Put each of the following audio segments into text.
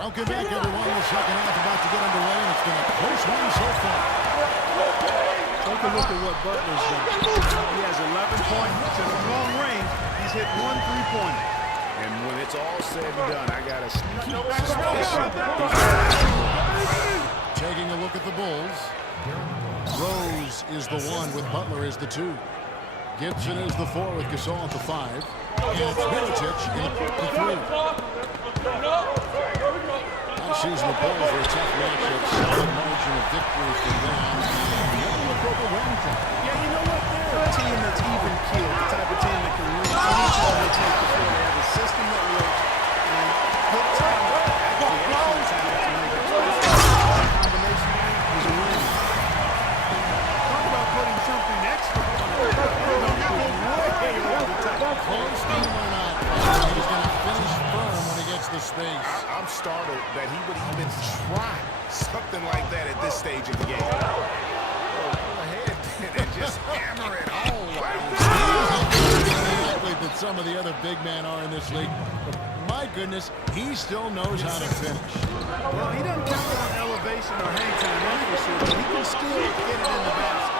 Welcome back, everyone. The second half about to get underway, and it's been a close one so far. Take a look at what Butler's done. He has 11 points and from long range. He's hit 1 3-pointer. And when it's all said and done, I got a sneaky suspicion. Taking a look at the Bulls. Rose is the 1 with Butler as the 2. Gibson is the 4 with Gasol at the 5. And it's Mirotic at the 3. Last season, the Bulls were a tough matchup. Solid margin of victory for them. And look over Wellington. Yeah, you know what? They're a team that's even killed. The type of team that can win anytime they take the floor. They have a system that works. And good talent. Actually, excellent talent to make it. Combination is a win. Talk about putting something extra on it. Way over the top. Close game or not, he's going to finish firm when he gets the space. I'm startled that he would even try something like that at this stage of the game. Go ahead and just hammer it home. That some of the other big men are in this league. But my goodness, he still knows how to finish. Well, he doesn't count on elevation or hang time, that's for sure, but he can still get it in the basket.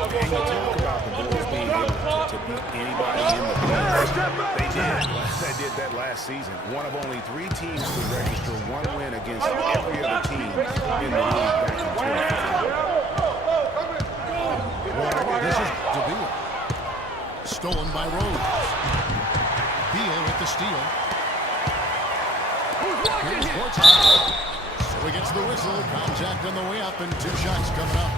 And you talk about the Bulls being able to beat anybody in the league. They did that last season. One of only 3 teams to register 1 win against every other team in the league back in 2015. This is DeBeal. Stolen by Rose. Beal with the steal. Here's Gortat. So he gets the whistle. Contact on the way up and 2 shots coming up.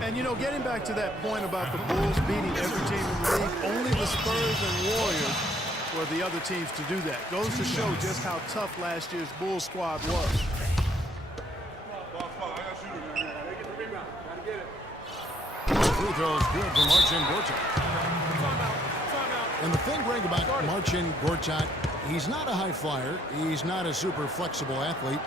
And, you know, getting back to that point about the Bulls beating every team in the league, only the Spurs and Warriors were the other teams to do that. Goes to show just how tough last year's Bulls squad was. Free throws good for Marcin Gortat. And the thing, Greg, about Marcin Gortat, he's not a high flyer. He's not a super flexible athlete.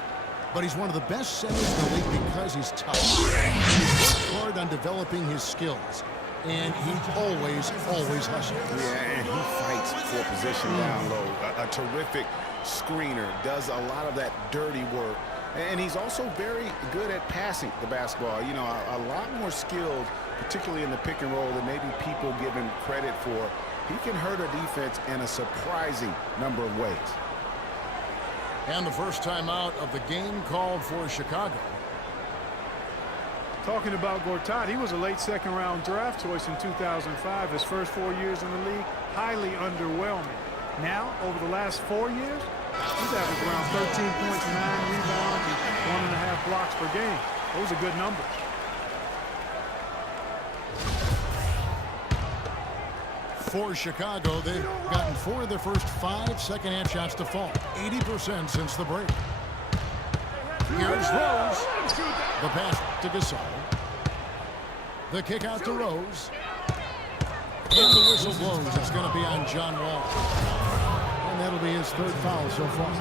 But he's one of the best centers in the league because he's tough. He's worked hard on developing his skills. And he always hustles. Yeah, and he fights for position down low. A terrific screener, does a lot of that dirty work. And he's also very good at passing the basketball. You know, a lot more skilled, particularly in the pick and roll, than maybe people give him credit for. He can hurt a defense in a surprising number of ways. And the first time out of the game called for Chicago. Talking about Gortat, he was a late second-round draft choice in 2005. His first 4 years in the league, highly underwhelming. Now, over the last 4 years, he's averaged around 13 points, 9 rebounds, and 1.5 blocks per game. Those are good numbers. For Chicago, they've gotten 4 of their first 5 second-half shots to fall. 80% since the break. Here's Rose. The pass to Gasol. The kick out to Rose. And the whistle blows. It's going to be on John Wall. And that'll be his 3rd foul so far.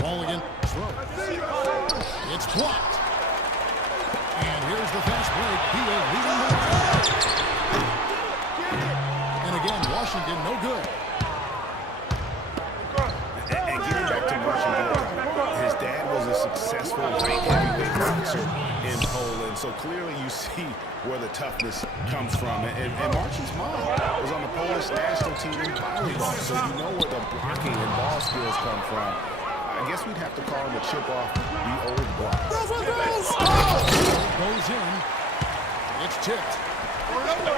Ball against Rose. It's blocked. And here's the fast break. Beal leading the way. And again, Washington no good. And getting back to Marcin Gortat, his dad was a successful light heavyweight boxer in Poland. So clearly you see where the toughness comes from. And Marcin's mom was on the Polish national team in volleyball. So you know where the blocking and ball skills come from. I guess we'd have to call him a chip off the old block. Goes in. It's tipped. Not that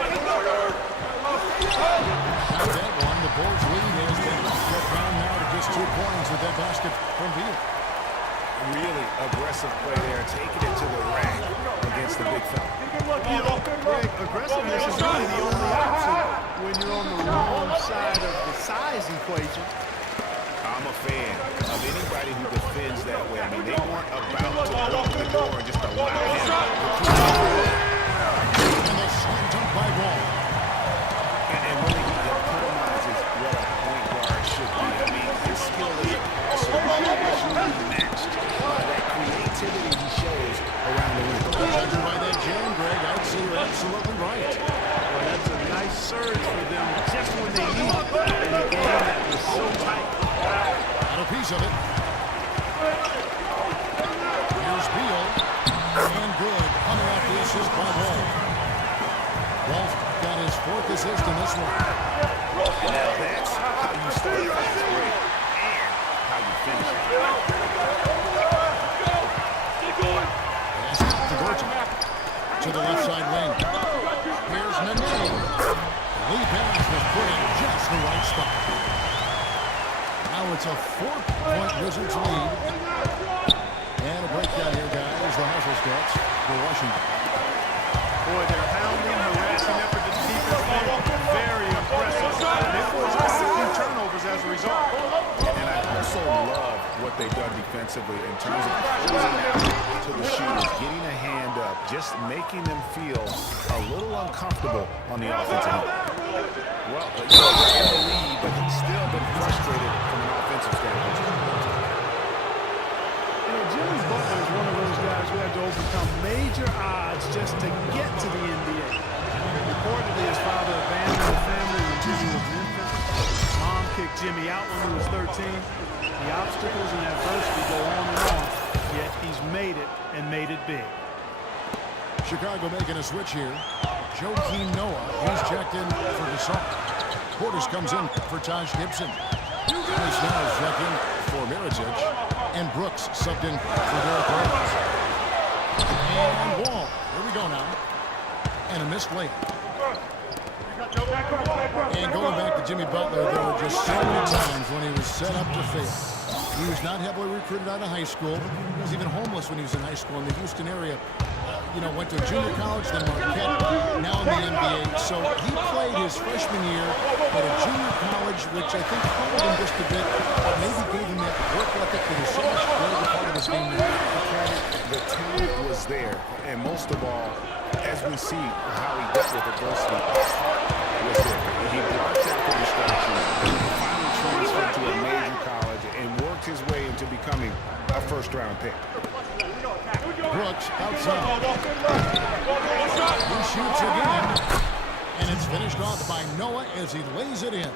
one. The Bulls lead has been cut down now to just 2 points with that basket from Beal. Really aggressive play there, taking it to the rack against the big fella. Greg, aggressiveness is really the only option when you're on the wrong side of the size equation. I'm a fan of anybody who defends that way. I mean, they weren't about to open the door and just allow him to And a slam dunk by Wall. and really he epitomizes what a point guard should be. I mean, his skill is a passer, matched by that creativity he shows around the rim. Judged by that jam, piece of it. Here's Beal. And good. Coming off the assist by Wall. Wall's got his 4th assist in this one. Now that's how you start a fast break and how you finish it. Pass to Gorton. To the left side lane. Here's Nene. Lead pass was put in just the right spot. Now it's a 4-point Wizards lead. And a breakdown here, guys. The hustle starts for Washington. Boy, they're hounding, harassing effort to the defense. Very impressive. They forced quite a few turnovers as a result. And I also love what they've done defensively in terms of closing out to the shooters, getting a hand up, just making them feel a little uncomfortable on the offensive end. Well, they're in the lead, but he's still been frustrated from an offensive standpoint. Jimmy Butler is one of those guys who had to overcome major odds just to get to the NBA. Reportedly, his father abandoned the family when Jimmy was an infant. Mom kicked Jimmy out when he was 13. The obstacles and adversity go on and on, yet he's made it and made it big. Chicago making a switch here. Joakim Noah, he's checked in for Gasol. Portis comes in for Taj Gibson. Johnny Snell is checked in for Mirotic. And Brooks subbed in for Derrick Rose. And Wall. Here we go now. And a missed layup. And going back to Jimmy Butler, there were just so many times when he was set up to fail. He was not heavily recruited out of high school. He was even homeless when he was in high school in the Houston area. Went to junior college, then Marquette, now in the NBA. So he played his freshman year at a junior college, which I think helped him just a bit, but maybe gave him that work ethic that is so much greater part of his game now. The talent was there, and most of all, as we see how he dealt with adversity, his heart was there. He blocked out the distractions, finally transferred to a major college, and worked his way into becoming a first-round pick. Brooks outside. He shoots again. And it's finished off by Noah as he lays it in.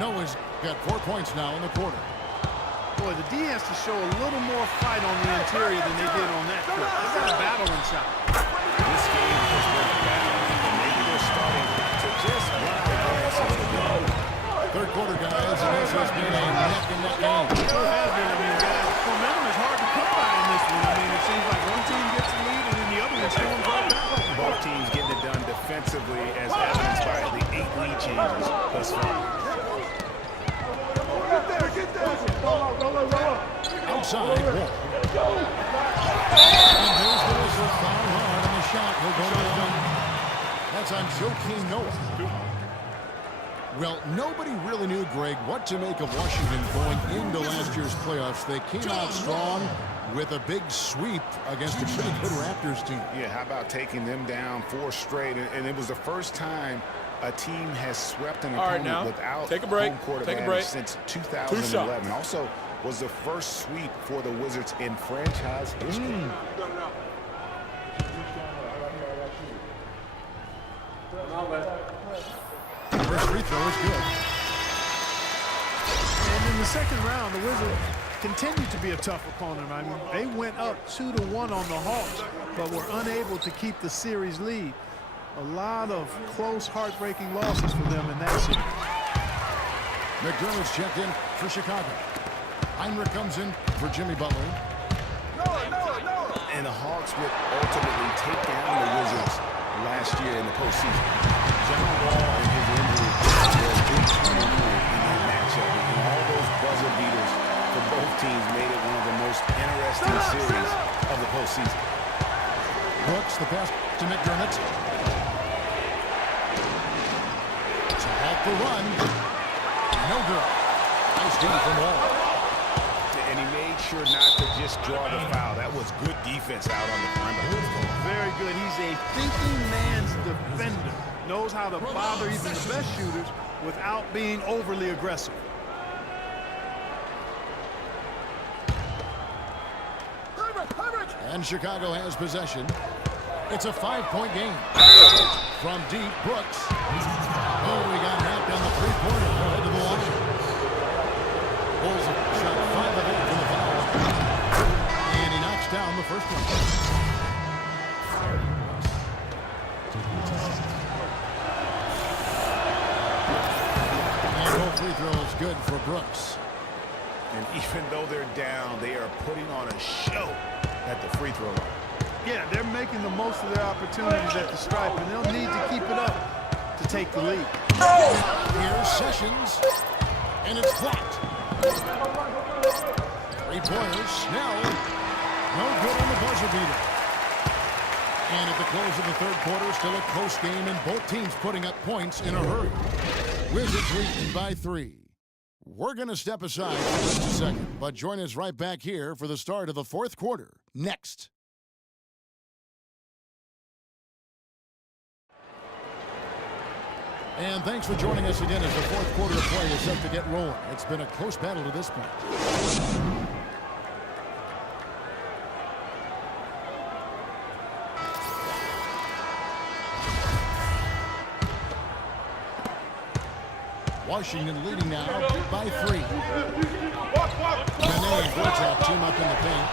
Noah's got 4 points now in the quarter. Boy, the D has to show a little more fight on the interior than they did on that court. They got a battle inside. This game has been a battle, and maybe they're starting to just run out of gas a little bit. Third quarter, guys, and this has been a neck-and-neck game. It sure has been. I mean, guys, momentum is hard to come by in this one. I mean, it seems like one team gets the lead, and then the other one's still right back. Both teams getting it done defensively, as evidenced by the 8 lead changes thus far. Outside, Wall. And there's the whistle, foul hard on the shot. He'll go to the gun. That's on Joakim Noah. Well, nobody really knew, Greg, what to make of Washington going into last year's playoffs. They came out strong with a big sweep against a pretty good Raptors team. Yeah, how about taking them down 4 straight? And it was the first time a team has swept an opponent without home court advantage since 2011. Also was the first sweep for the Wizards in franchise history. First free throw is good. And in the second round, the Wizards continued to be a tough opponent. I mean, they went up 2-1 on the Hawks, but were unable to keep the series lead. A lot of close, heartbreaking losses for them in that series. McDermott's checked in for Chicago. Heinrich comes in for Jimmy Butler. And the Hawks would ultimately take down the Wizards last year in the postseason. John Wall and his injury was a big turning point in that matchup. And all those buzzer beaters for both teams made it one of the most interesting series of the postseason. Brooks, the pass to McDermott. To help the run. No good. Nice D from Wall. And he made sure not to just draw the foul. That was good defense out on the perimeter. Very good. He's a thinking man's defender. Knows how to bother even the best shooters without being overly aggressive. And Chicago has possession. It's a 5-point game. From deep, Brooks. Oh, we got wrapped on the three-pointer. Head to the line. Bulls down the first one. And both free throws good for Brooks. And even though they're down, they are putting on a show at the free throw line. Yeah, they're making the most of their opportunities at the stripe, and they'll need to keep it up to take the lead. Here's Sessions, and it's blocked. Three-pointers, Snell, no good on the buzzer beater. And at the close of the third quarter, still a close game, and both teams putting up points in a hurry. Wizards lead by 3. We're going to step aside for just a second, but join us right back here for the start of the fourth quarter next. And thanks for joining us again as the fourth quarter of play is set to get rolling. It's been a close battle to this point. Washington leading now by 3. Nene and Gortat team up in the paint.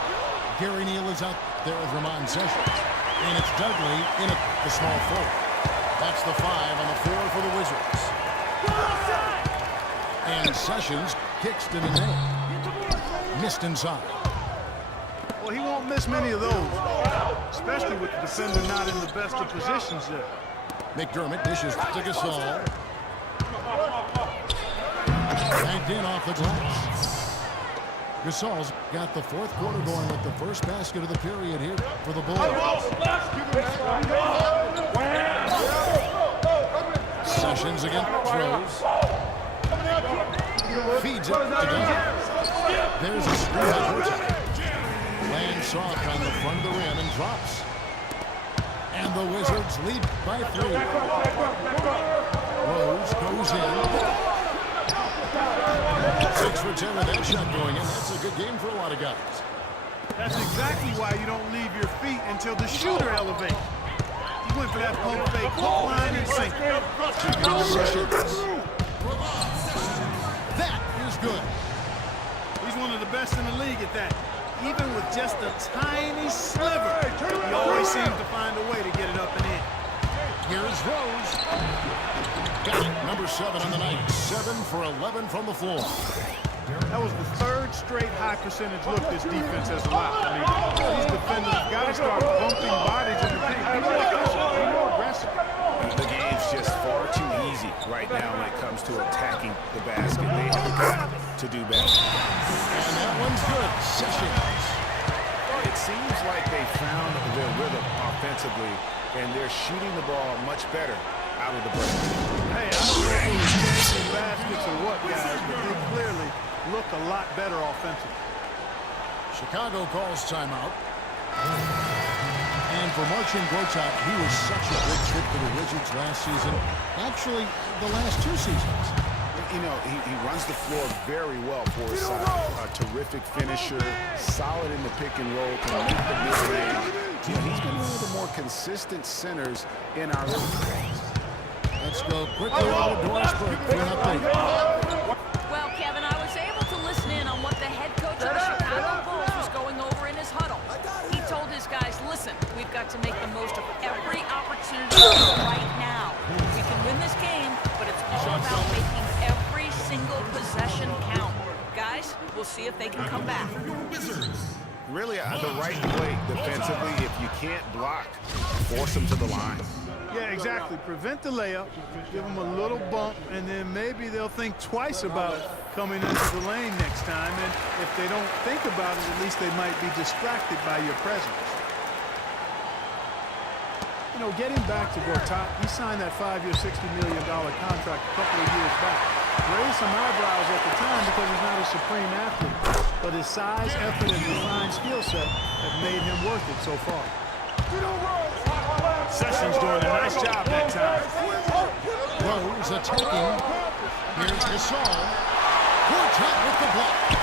Gary Neal is out there with Ramon Sessions. And it's Dudley in at the small forward. That's the 5 on the floor for the Wizards. And Sessions kicks to Nene. Missed inside. Well, he won't miss many of those, especially with the defender not in the best of positions there. McDermott dishes to Gasol. Banked in off the glass. Gasol's got the fourth quarter going with the first basket of the period here for the Bulls. Sessions again throws. Feeds it to Dunn. There's a screen by Gortat. Lands soft on the front of the rim and drops. And the Wizards lead by 3. Rose goes in. 6 for 10 with that shot going in. That's a good game for a lot of guys. That's exactly why you don't leave your feet until the shooter elevates. He went for that pump fake, hook, line, and sink. That is good. He's one of the best in the league at that. Even with just a tiny sliver, he always seems to find a way to get it up and in. Here's Rose. Got it. Number 7 on the night. 7 for 11 from the floor. That was the third straight high percentage look this defense has allowed. I mean, these defenders got to start bumping bodies in the paint. Be more aggressive. The game's just far too easy right now when it comes to attacking the basket. They have got to do better. And that one's good. Sessions. It seems like they found their rhythm offensively, and they're shooting the ball much better out of the break. Hey, I don't know if it was baskets or what, guys, but they clearly look a lot better offensively. Chicago calls timeout. And for Marcin Gortat, he was such a big fit for the Wizards last season. Actually, the last 2 seasons. You know, he runs the floor very well for his side. A terrific finisher, solid in the pick and roll, can make the mid-range. You know, he's been one of the more consistent centers in our league. Let's go quickly over to Doris Burke for an update. Well, Kevin, I was able to listen in on what the head coach of the Chicago Bulls was going over in his huddle. He told his guys, listen, we've got to make the most of every opportunity right now. We can win this game, but it's all about making every single possession count. Guys, we'll see if they can come back. Really, the right play defensively. If you can't block, force them to the line. Yeah, exactly. Prevent the layup, give them a little bump, and then maybe they'll think twice about coming into the lane next time. And if they don't think about it, at least they might be distracted by your presence. You know, getting back to Gortat, he signed that 5-year, $60 million contract a couple of years back. Raised some eyebrows at the time because he's not a supreme athlete. But his size, effort, and refined skill set have made him worth it so far. Sessions doing a nice job that time. Rose attacking. Here's Gasol. Gortat with the block.